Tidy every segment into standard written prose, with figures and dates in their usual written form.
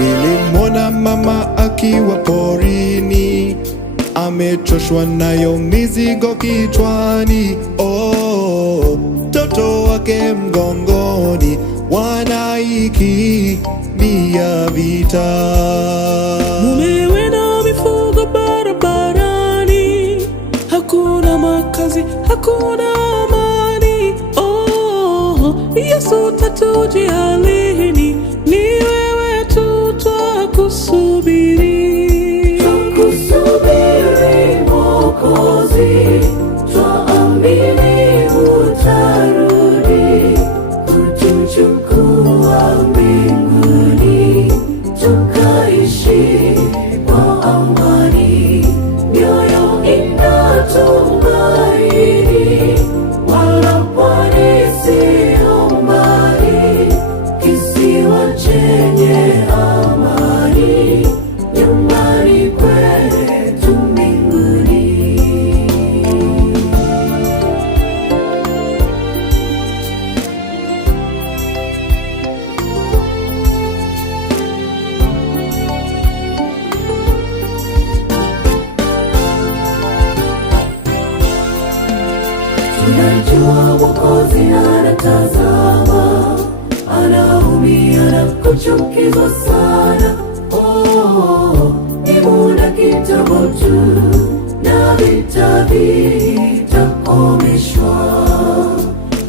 Nilimwona mama akiwa porini, amechoshwa nayo mizigo kichwani. Oh, mtoto wake mgongoni, wanaikimbia vita. Mumewe na mifugo barabarani, hakuna makazi, hakuna amani. Oh, Yesu tatujia lini? Ni wewe tu twakusubiri. Twakusubiri Mwokozi, twaamini utarudi kutuchukua mbinguni, tukaishi kwa amani. Mioyo inatumaini, wala pwani sio mbali, kisiwa chenye amani, nyumbani kwetu mbinguni. Tunajua Mwokozi anatazama, anaumia na kuchukizwa sana. Oh, ni muda kidogo tu na vita vitakomeshwa.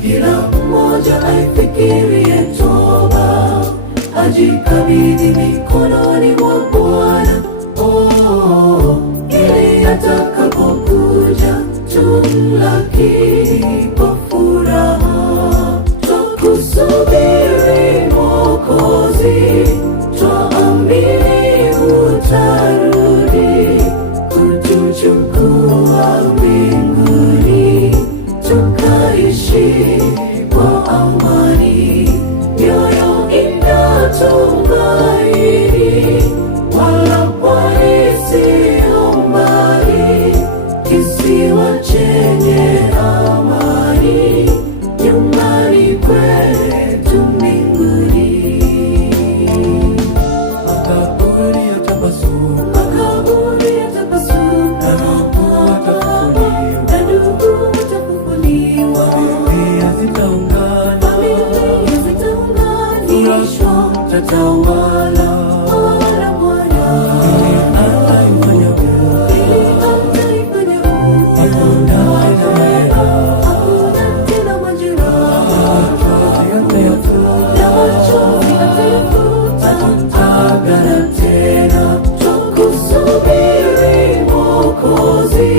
Kila mmoja aifikirie toba, ajikabidhi mikononi mwa Bwana. Oh, ili atakapokuja tumlaki kwa furaha. Twakusubiri Mwokozi, twaamini utarudi kutuchukua mbinguni, tukaishi kwa amani. Mioyo inatumaini, wala pwani sio mbali, kisiwa chenye amani, nyumbani kwetu mbinguni. Makaburi yatapasuka, makaburi yatapasuka, na ndugu watafufuliwa, familia zitaungana, familia zitaunganishwa, tatawala Bwana, Bwana ataifanya Twakusubiri Mwokozi,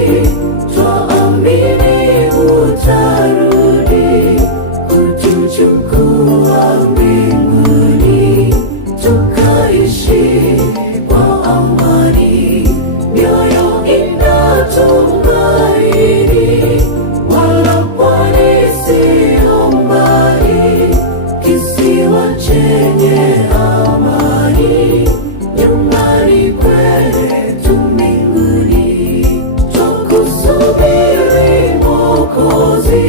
twaamini utarudi kutuchukua mbinguni, tukaishi kwa amani. Mioyo inatumaini, wala pwani sio mbali, kisiwa chenye amani, nyumbani kwetu mbinguni. Twakusubiri Mwokozi,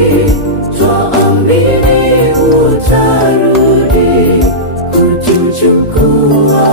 twaamini utarudi kutuchukua